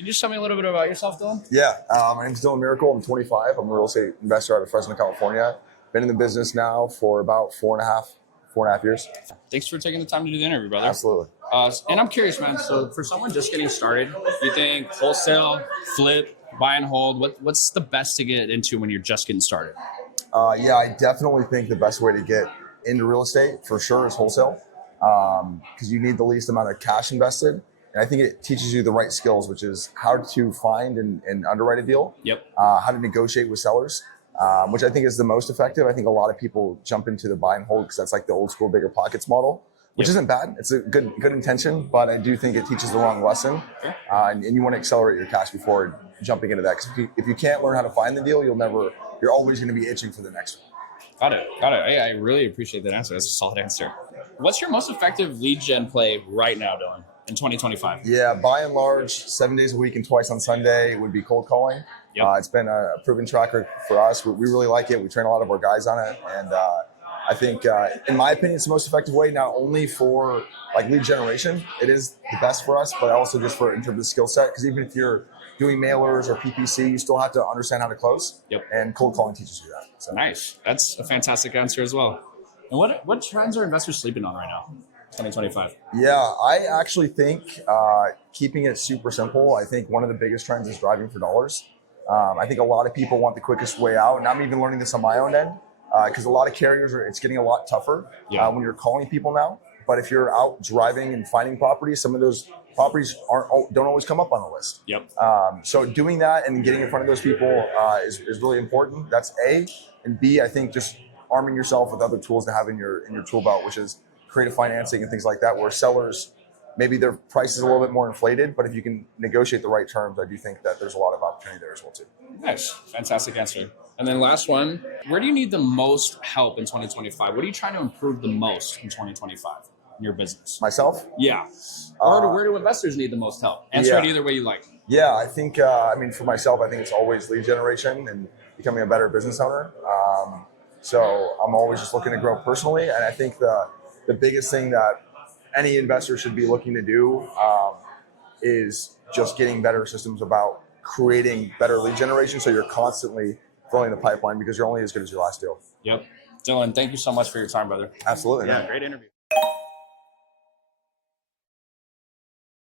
Can you just tell me a little bit about yourself, Dylan? Yeah, my name's Dylan Miracle. I'm 25. I'm a real estate investor out of Fresno, California. Been in the business now for about four and a half years. Thanks for taking the time to do the interview, brother. Absolutely. And I'm curious, man. So for someone just getting started, you think wholesale, flip, buy and hold, what's the best to get into when you're just getting started? Yeah, I definitely think the best way to get into real estate for sure is wholesale, because you need the least amount of cash invested. And I think it teaches you the right skills, which is how to find and underwrite a deal. Yep. How to negotiate with sellers, which I think is the most effective. I think a lot of people jump into the buy and hold because that's like the old school bigger pockets model, which isn't bad. It's a good intention, but I do think it teaches the wrong lesson. And you want to accelerate your cash before jumping into that. Because if you can't learn how to find the deal, you're always going to be itching for the next one. Got it. Hey, I really appreciate that answer. That's a solid answer. What's your most effective lead gen play right now, Dylan, in 2025? Yeah, by and large, 7 days a week and twice on Sunday would be cold calling. Yep. It's been a proven tracker for us. We really like it. We train a lot of our guys on it. And I think, in my opinion, it's the most effective way, not only for like lead generation, it is the best for us, but also just for in terms of skill set. Because even if you're doing mailers or PPC, you still have to understand how to close. Yep. And cold calling teaches you that. So. Nice. That's a fantastic answer as well. And what trends are investors sleeping on right now, 2025? Yeah, I actually think keeping it super simple. I think one of the biggest trends is driving for dollars. I think a lot of people want the quickest way out, and I'm even learning this on my own end because a lot of carriers it's getting a lot tougher when you're calling people now. But if you're out driving and finding properties, some of those properties don't always come up on the list. Yep. So doing that and getting in front of those people is really important. That's A. And B, I think just arming yourself with other tools to have in your tool belt, which is creative financing and things like that, where sellers, maybe their price is a little bit more inflated, but if you can negotiate the right terms, I do think that there's a lot of opportunity there as well too. Nice. Fantastic answer. And then last one, where do you need the most help in 2025? What are you trying to improve the most in 2025 in your business? Myself? Yeah. Or where do investors need the most help? Answer it either way you like. Yeah, I think, for myself, I think it's always lead generation and becoming a better business owner. So I'm always just looking to grow personally. And I think the biggest thing that any investor should be looking to do is just getting better systems about creating better lead generation. So you're constantly filling the pipeline because you're only as good as your last deal. Yep. Dylan, thank you so much for your time, brother. Absolutely. Yeah, great interview.